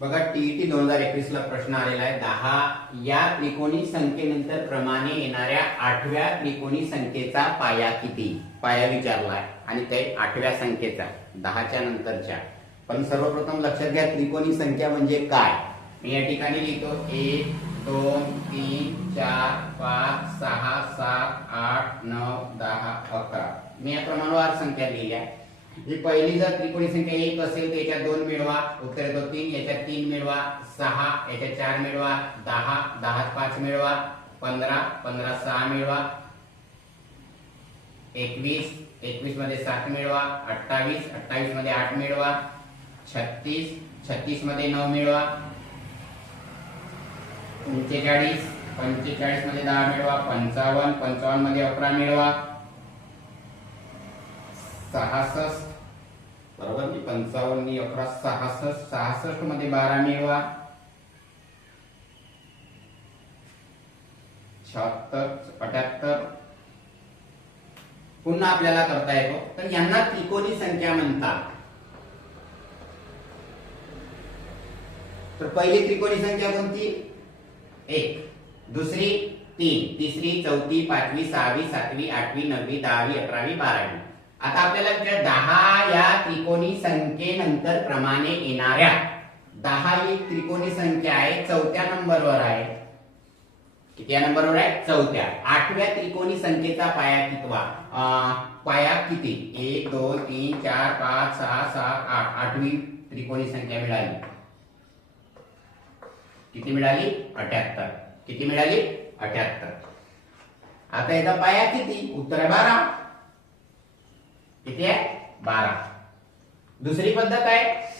बघा टीईटी दोन हजार एकवीस ला प्रश्न आलेला आहे. दहा या त्रिकोणी संख्येनंतर क्रमाने येणाऱ्या आठव्या त्रिकोणी संख्येचा पाया किती? पाया विचारलाय आणि ते आठव्या संख्येचा दहाच्या नंतरच्या. पण सर्वप्रथम लक्षात घ्या त्रिकोणी संख्या म्हणजे काय? मी या ठिकाणी लिहितो. एक दोन तीन चार पाच सहा सात आठ नऊ दहा अकरा. मी या क्रमांकवार संख्या लिहिल्या ही पहिली जर त्रिकोणी संख्या एक असेल तर याच्यात दोन मिळवा. उत्तर येतो तीन याच्यात तीन मिळवा. सहा याच्यात चार मिळवा. दहा दहा पाच मिळवा. पंधरा पंधरा सहा मिळवा. एकवीस एकवीसमध्ये सात मिळवा. अठ्ठावीस अठ्ठावीसमध्ये आठ मिळवा. छत्तीस छत्तीसमध्ये नऊ मिळवा. पंचेचाळीस पंचेचाळीसमध्ये दहा मिळवा. पंचावन्न पंचावन्नमध्ये अकरा मिळवा. सहासष्ट बरोबर? मी पंचावन्न अकरा सहासष्ट सहासष्टमध्ये बारा मिळवा शहात्तर अठ्याहत्तर. पुन्हा आपल्याला करता येतो. तर यांना त्रिकोणी संख्या म्हणतात. तर पहिली त्रिकोणी संख्या कोणती? एक. दुसरी तीन. तिसरी चौथी पाचवी सहावी सातवी आठवी नववी दहावी अकरावी बारावी. आता आपल्याला त्या दहा या त्रिकोणी संख्येनंतर क्रमाने येणाऱ्या दहा ही त्रिकोणी संख्या आहे चौथ्या नंबरवर आहे. किती या नंबरवर आहे? चौथ्या. आठव्या त्रिकोणी संख्येचा पाया कितवा पाया किती? एक दोन तीन चार पाच सहा सात आठ. आठवी त्रिकोणी संख्या मिळाली. किती मिळाली? अठ्याहत्तर. किती मिळाली? अठ्याहत्तर. आता याचा पाया किती? उत्तर आहे बारा. किती आहे? बारा. दुसरी पद्धत आहे?